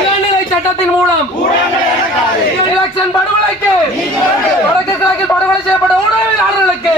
இளநிலை சட்டத்தின் மூலம் எலெக்ஷன் படுகொலைக்கு வடக்கு கிழக்கில் படுகொலை செய்யப்பட்ட ஊடகவியலாளர்களுக்கு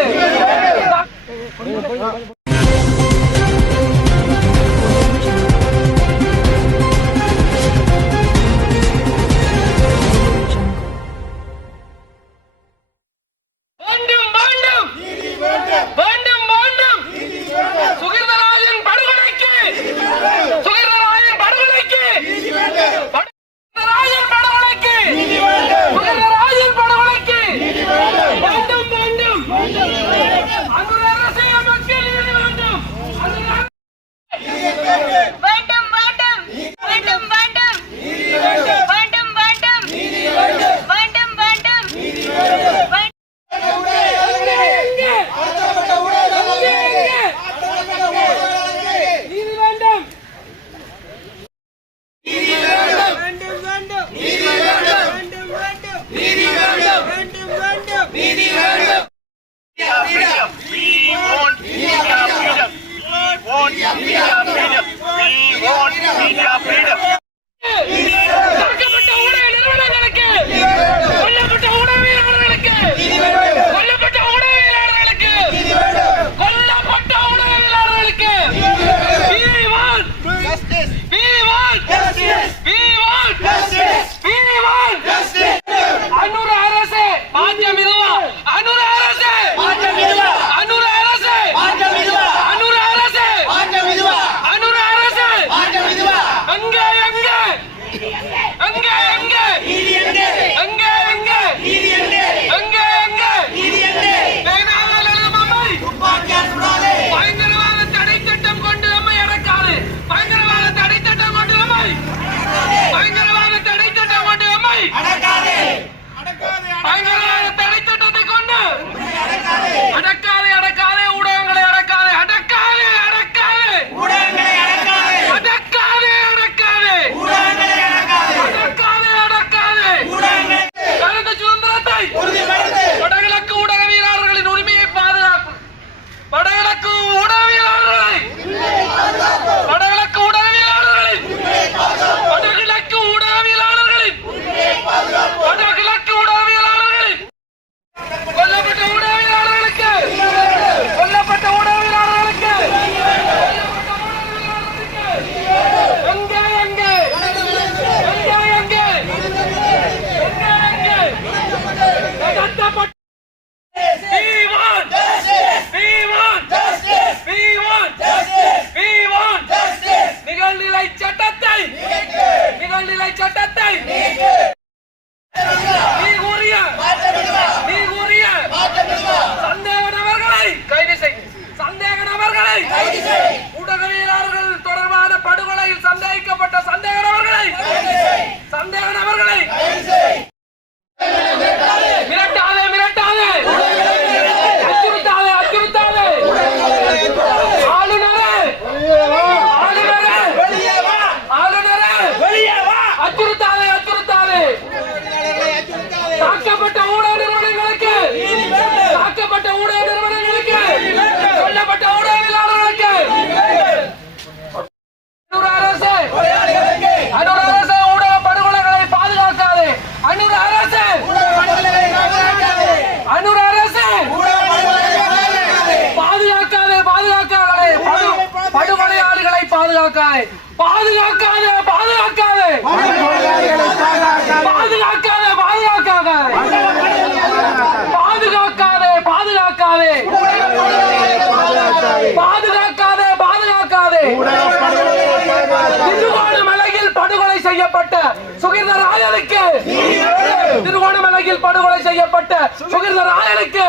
படுகொலை செய்யப்பட்ட சுகிர்த ராயனுக்கு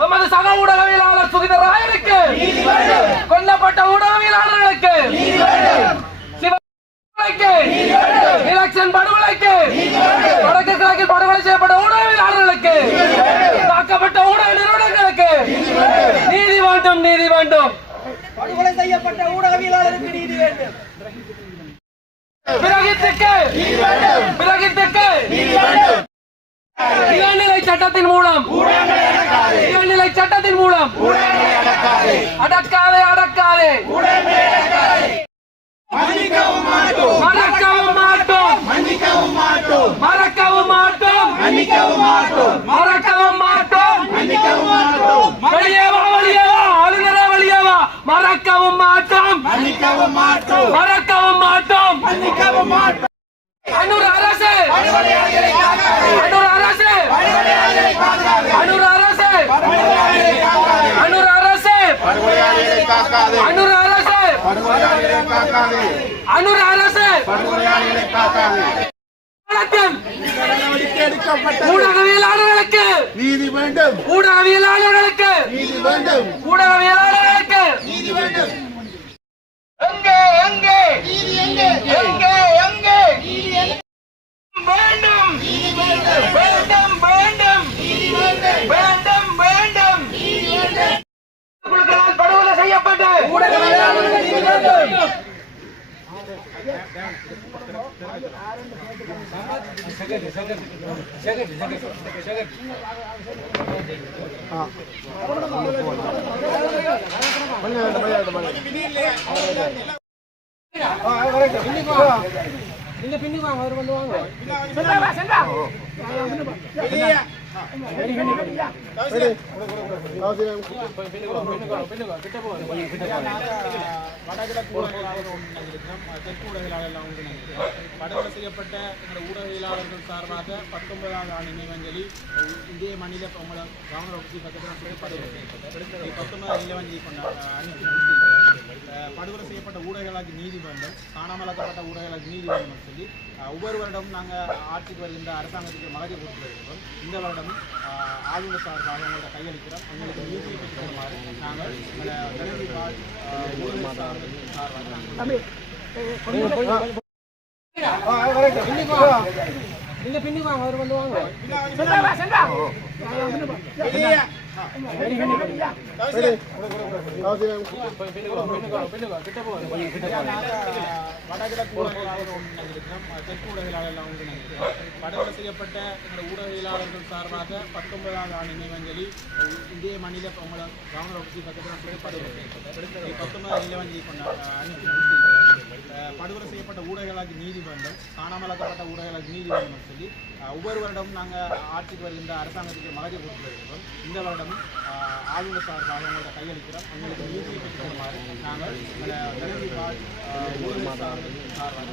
நமது சக ஊடகவியலாளர் சுகிர்த ராயனுக்கு கொல்லப்பட்ட ஊடகவியலாளர்களுக்கு எலெக்ஷன் படுகொலைக்கு வடக்கு கிழக்கில் படுகொலை செய்யப்பட்ட ஊடகவியலாளர்களுக்கு தாக்கப்பட்ட ஊடக நிறுவனங்களுக்கு நீதி வேண்டும், நீதி வேண்டும். படுகொலை செய்யப்பட்ட ஊடகவியலாளருக்கு நீதி வேண்டும். இளநிலை சட்டத்தின் மூலம் அடக்காதே அடக்காதே மன்னிக்கவும் மாட்டோம் மறக்கவும் மாட்டோம் மன்னிக்கவும் மாட்டோம் மறக்கவும் மாட்டோம் மன்னிக்கவும் மாட்டோம் மறக்கவும் மாட்டோம் மன்னிக்கவும் மாட்டோம் வெளியே வா ஆளுநரே வெளியே வா மறக்கவும் மாட்டோம் மன்னிக்கவும் மாட்டோம் மறக்கவும் மாட்டோம் மன்னிக்கவும் மாட்டோம் அன்னூர் அரசு படுகொலையாளிகளை காக்காதே அன்னூர் அரசு படுகொலையாளிகளை காக்காதே அன்னூர் அரசு படுகொலையாளிகளை காக்காதே அன்னூர் அரசு படுகொலையாளிகளை காக்காதே அன்னூர் அரசு படுகொலையாளிகளை காக்காதே அன்னூர் அரசு படுகொலையாளிகளை காக்காதே வணக்கம். நடவடிக்கை எடுக்கப்பட்ட ஊடகவியலாளர்களுக்கு நீதி வேண்டும் ஊடகவியலாளர்களுக்கு நீதி வேண்டும் ஊடகவியலாளர்களுக்கு நீதி வேண்டும் எங்கே எங்கே நீதி எங்கே எங்கே எங்கே நீதி எங்கே வேண்டும் நீதி வேண்டும் வேண்டும் வேண்டும் நீதி வேண்டும் வேண்டும் வேண்டும் நீதி வேண்டும் குழுக்களால் படுகொலை செய்யப்பட்ட ஊடகவியலாளர்களுக்கு நீதி வேண்டும் வடகிழக்கு ஊடகவியலாளர்கள் ஒன்றிணைந்திருக்கிறோம், தெற்கு ஊடகவியலாளர்கள் ஒன்றிணைந்திருக்கிறோம். படுகொலை செய்யப்பட்ட எங்கள் ஊடகவியலாளர்கள் சார்பாக 19வது ஆண்டு நினைவஞ்சலி இந்திய மாநில கவர்னர் ஆஃபீஸ் பக்கத்தில் படுகொலை செய்யப்பட்டது. 19வது நினைவஞ்சலி படுகொலை செய்யப்பட்ட ஊடகங்களுக்கு நீதி வேண்டும், காணாமலாக்கப்பட்ட ஊடகங்களுக்கு நீதி வேண்டும் என்று சொல்லி ஒவ்வொரு வருடமும் நாங்கள் ஆட்சிக்கு வருகின்ற அரசாங்கத்துக்கு மகளிர் கொடுத்து வருகிறோம். இந்த வருடமும் ஆளுநர் சார்பாக எங்களோட கையளிக்கிறோம். எங்களுக்கு நீதியை பெற்றுக் கொள்ளுமாறு நாங்கள் வடகிழக்கு ஊடகவியலாளர்கள் ஒன்றிணைந்திருக்கிறோம், தெற்கு ஊடகவியலாளர்கள் ஒன்றிணைந்திருக்கிறோம். படுகொலை செய்யப்பட்ட எங்கள் ஊடகவியலாளர்கள் சார்பாக 19வது ஆண்டு நினைவஞ்சலி இந்திய மாநில கவர்னர் ஆஃபீஸ் பக்கத்தில் படுகொலை செய்யப்பட்டது. 19வது நினைவஞ்சலி படுகொலை செய்யப்பட்ட ஊடகங்களுக்கு நீதி வேண்டும், காணாமலாக்கப்பட்ட ஊடகங்களுக்கு நீதி வேண்டும் என்று சொல்லி ஒவ்வொரு வருடமும் நாங்கள் ஆட்சிக்கு வருகின்ற அரசாங்கத்துக்கு மகளிர் கொடுத்து வருகிறோம். இந்த வருடமும் ஆளுநர் சார்பாக எங்களோட கையளிக்கிறோம். எங்களுக்கு நீதியை பெற்றுக் கொள்ளுமாறு நாங்கள் ஊடக சார்பாக